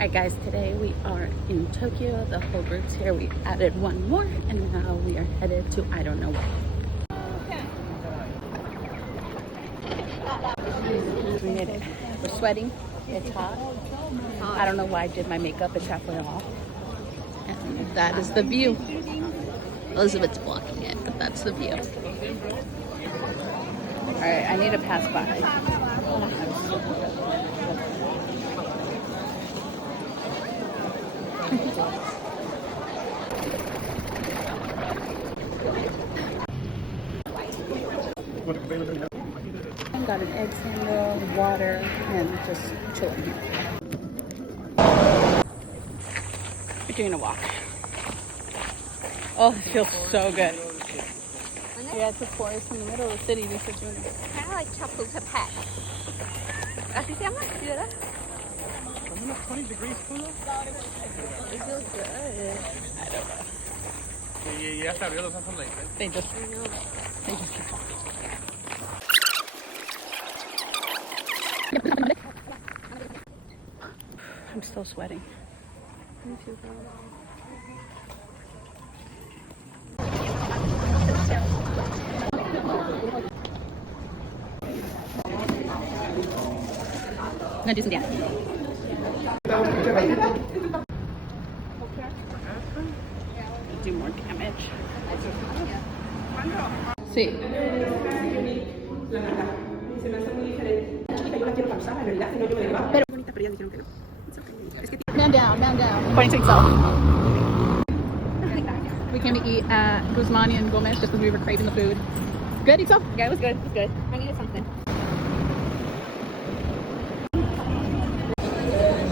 Alright guys, today we are in Tokyo. The whole group's here. We added one more and now we are headed to I don't know where. We made it. We're sweating. It's hot. I don't know why I did my makeup. It's halfway off. And that is the view. Elizabeth's blocking it, but that's the view. Alright, I need to pass by. Got an egg sandwich, water, and just chilling here. We're doing a walk. Oh, it feels so good. Yeah, it's a forest in the middle of the city. This is doing it. Kind of like Chapultepec. Así se llama, ¿verdad? 20 degrees cooler? It feels good. I don't know. Ya se abrió los ojos like this. They just I'm still sweating. Me too, girl. I'm gonna do some dance. Do more damage. Sí. Man down, man down. Pointing to himself. We came to eat at Guzmani and Gomez just because we were craving the food. Good, Ixel? Yeah, it was good. It was good. I needed something.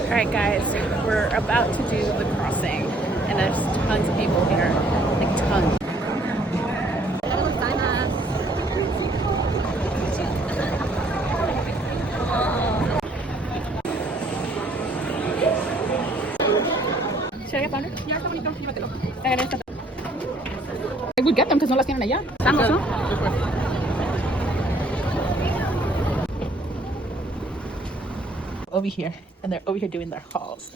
Alright guys, we're about to do the crossing and there's tons of people here, like tons. Should I get pounder? Ya está bonito, llévatelo. I would get them because no las tienen allá. Estamos, ¿no? Over here, and they're over here doing their hauls.